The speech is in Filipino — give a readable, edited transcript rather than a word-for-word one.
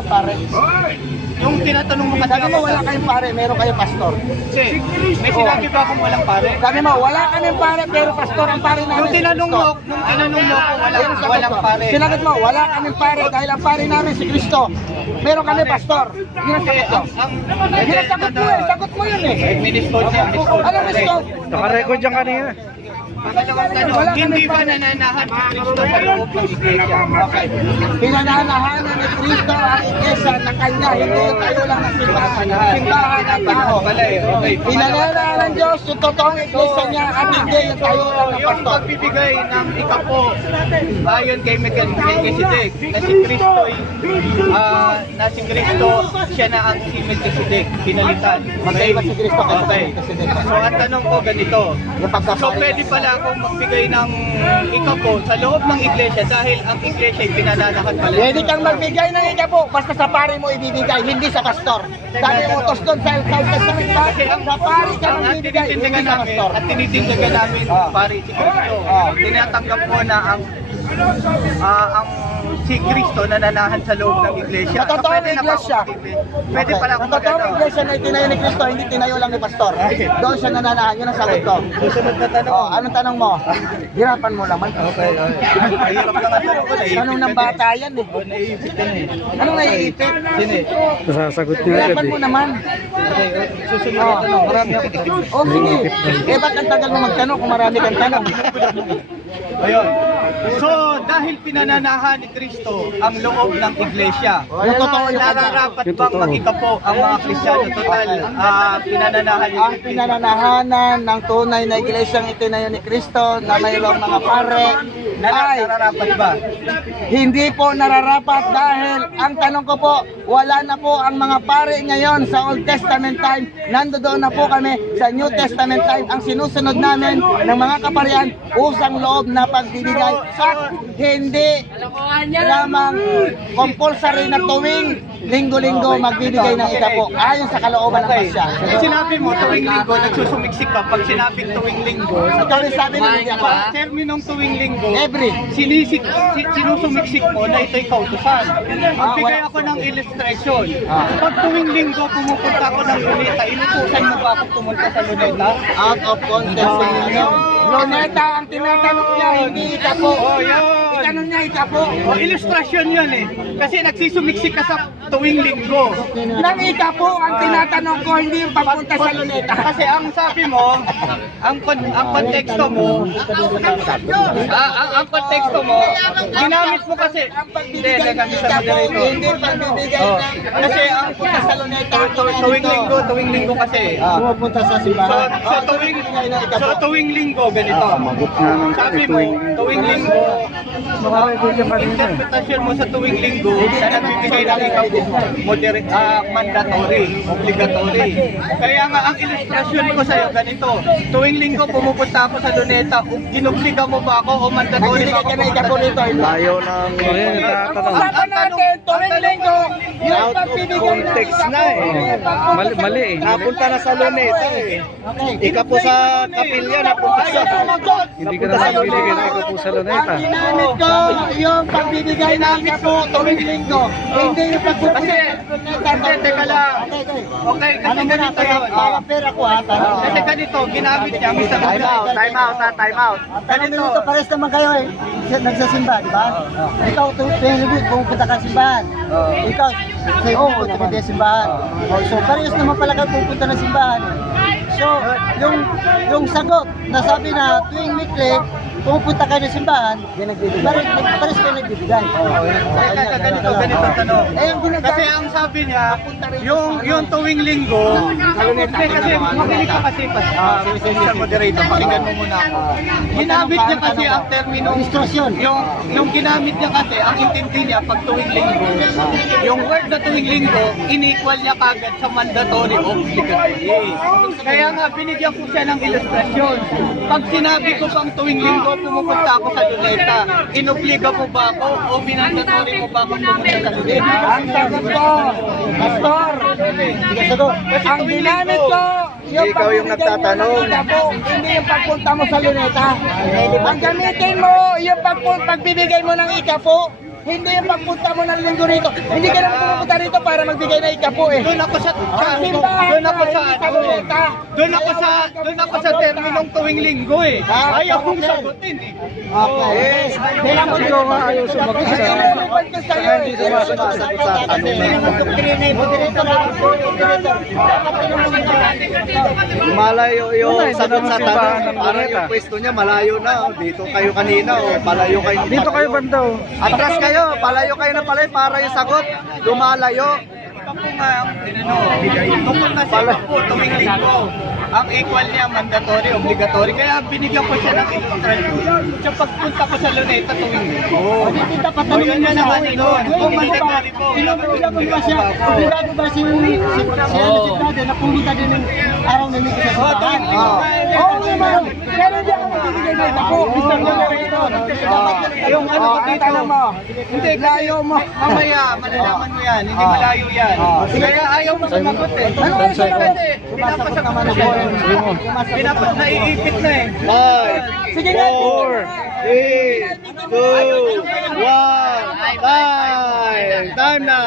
walang pare? Yung tinatanong mo kasi Sabi mo wala kayong pare, meron kayong pastor. may sinabi ba kung walang pare? Sabi mo wala kayong pare, pero pastor ang pare namin. Nung tinanong mo kung walang pare. Sinagot mo, wala kaming pare dahil ang pare namin si Kristo. Meron kami pastor. Yun ang sagot ko. Yun ang sagot mo eh. Sagot mo yun eh. Ministro niya. Ano gusto? Naka-record yan kanina. Pangalawang tanong, hindi ba nananahan si Kristo sa loob ng iglesia? Okay. Pinananahanan ni Kristo ang iglesia na kanya. Hindi tayo lang ang simbahan. Simbahan ang tao. Okay. Pinananahan ng Diyos yung totoong iglesia niya at hindi yung tayo lang ang Yung pastor. pagbibigay ng ikapo ayon kay Melchizedek na si Kristo siya na ang si Melchizedek pinalitan. Magkaiba si Kristo kaysa Okay. kay Melchizedek. So ang tanong ko ganito. Yung pagkapare. So pwede pala akong magbigay ng ikapo sa loob ng iglesia dahil ang iglesia ay pinananakan pala. Pwede kang magbigay ng ikapo, basta sa pare mo ibibigay, hindi sa pastor. Sabi mo utos doon sa Testament, sa pare ka Ang magbibigay, hindi tinitindigan sa namin, pastor. at tinitindigan namin pare si Kristo. Tinatanggap mo na ang si Kristo nananahan sa loob ng iglesia. Sa totoong Pwede na ba iglesia. akong magbibigay? Pwede pala akong Sa totoong magano. iglesia na itinayo ni Kristo, hindi tinayo lang ni pastor. Doon siya nananahan, yun ang sagot ko. Susunod na tanong. Oh, anong tanong mo? Hirapan mo naman. Okay. Mahirap na nga tanong ko. Tanong ng bata yan eh. Naiipit yan eh. Anong naiipit? Sino eh? Nasasagot niya Hirapan agad mo eh. naman. Okay, susunod na tanong. Marami ako tanong. Oh, sige. Eh, ba't ang tagal mo magtanong kung marami kang tanong? Ayun. So, dahil pinananahan ni Kristo ang loob ng iglesia, Yung totoo yung kanya. nararapat bang mag-ikapo ang mga Kristiyano? Total, pinananahan ni Ang pinananahanan ng tunay na iglesyang itinayo ni Kristo na mayroong mga pare ay nararapat ba? hindi po nararapat dahil ang tanong ko po, wala na po ang mga pare ngayon sa Old Testament time. Nandoon na po kami sa New Testament time. Ang sinusunod namin ng mga kaparian, usang loob na pagbibigay at hindi lamang compulsory na tuwing linggo-linggo magbibigay ng ikapo ayon sa kalooban ng pasya. Sinabi mo, tuwing linggo, nagsusumiksik ka. Pag sinabing tuwing linggo, Ito rin sabi ni Lydia ko, sa terminong tuwing linggo, every. sinusumiksik mo na ito'y kautusan. Magbigay ako ng illustration. Pag tuwing linggo, pumupunta ako ng Luneta, inutusan mo ba ako pumunta sa Luneta? Out of context. Luneta, ang tinatanong niya, hindi ikapo. Oh, yan. Itanong niya ikapo. O, ilustrasyon yun eh. Kasi nagsisumiksik ka sa tuwing linggo. Nang ikapo, ang tinatanong ko, hindi yung pagpunta sa Luneta. Kasi ang sabi mo, ang konteksto mo, ang konteksto mo, ginamit mo kasi, Ang pagbibigay ng ikapo, hindi pagbibigay ng kasi ang punta sa Luneta. tuwing linggo kasi. Pumupunta sa simbahan. So tuwing linggo ganito. Sabi mo, tuwing linggo, Naka-record yan kanina eh. interpretasyon mo sa tuwing linggo na nagbibigay ng ikapo, mandatory, obligatory. Kaya nga ang ilustrasyon ko sa'yo ganito, tuwing linggo pumupunta ako sa Luneta, ginubliga mo ba ako o mandatory Nagbibigay ba ako ka ng ikapo nito. Layo ng... Ayan, natatanong. Usapan natin, tuwing linggo, yung Out of pagbibigay ng context ikapo. na eh. Mali eh. Napunta na sa Luneta eh. Ikapo sa kapilya, napunta sa... Hindi ka naman bibigyan ng ikaw po sa Luneta. Ang ginamit ko, yung pagbibigay ng ikapo tuwing linggo. Hindi yung pagpupunta Kasi, hindi, teka lang. Okay, kasi ganito yun. Parang pera ko ha. Kasi ganito, ginamit niya. Time out. Ganito. Pares naman kayo eh. Nagsasimba, di ba? Ikaw, tuwing pumunta ka sa simbahan. Ikaw, sa iyo, pumunta ka sa simbahan. So, parehas naman pala kayo pupunta ng simbahan. So, yung sagot na sabi na tuwing weekly, pumupunta kayo ng simbahan, pares kayo nagbibigay. Ganito tanong. Eh, yung ginagawa. Kasi ang sabi niya, yung tuwing linggo, kasi makinig ka kasi sa moderator, pakinggan mo muna ako. Ginamit niya kasi ang termino, yung ginamit niya kasi, ang intindi niya pag tuwing linggo, yung word na tuwing linggo, in-equal niya kagad sa mandatory obligatory. Kaya nga, binigyan ko siya ng ilustrasyon. Pag sinabi ko pang tuwing linggo, pumupunta ako sa Luneta, inobliga mo ba ako o minandatory mo ba ako pumunta sa Luneta? Ang sagot ko, Pastor, sige sagot. Ang ginamit ko, Ikaw yung nagtatanong. Hindi yung pagpunta mo sa Luneta. Ang gamitin mo, yung pagbibigay mo ng ikapo, hindi yung pagpunta mo ng linggo rito. Hindi ka naman pumunta rito para magbigay na ikapo eh. Doon ako sa Simbahan doon ako ka, sa hindi ka bumenta. doon ako sa terminong tuwing linggo eh. Ah, Ayaw kong okay. sagutin eh. Okay. Kailan mo Ikaw nga ayaw sumagot sa Irrelevant ka sa'yo eh. Hindi sumasagot sa Malayo yung Wala, ito sagot naman sa simbahan tanong. ng Parang Luneta. yung pwesto niya malayo na. Oh. Dito kayo kanina. Oh. Palayo kayo. Dito kayo banda oh. Atras kayo. Palayo kayo na pala para yung sagot. Lumalayo. Ako nga, tungkol na sa po, tuwing linggo. Ang equal niya, mandatory, obligatory. Kaya binigyan ko siya ng illustration. Sa pagpunta ko sa Luneta tuwing linggo. O yun na naman doon. Kung mandatory po, Obligado ba si Sigurado na pumunta din ng araw na linggo sa simbahan? Oo naman. Pero hindi ako magbibigay na ikapo. Gusto nyo na rito. yung ano ko dito. Hindi, layo mo. Mamaya, malalaman mo yan. Hindi malayo yan. Kaya ayaw mo sumagot eh. Ano kayo sa naman? Pinapasak naman ako. Pinapasak, naiipit na eh. 5, Sige nga. 4, 3, 2, 1. Time! Time na!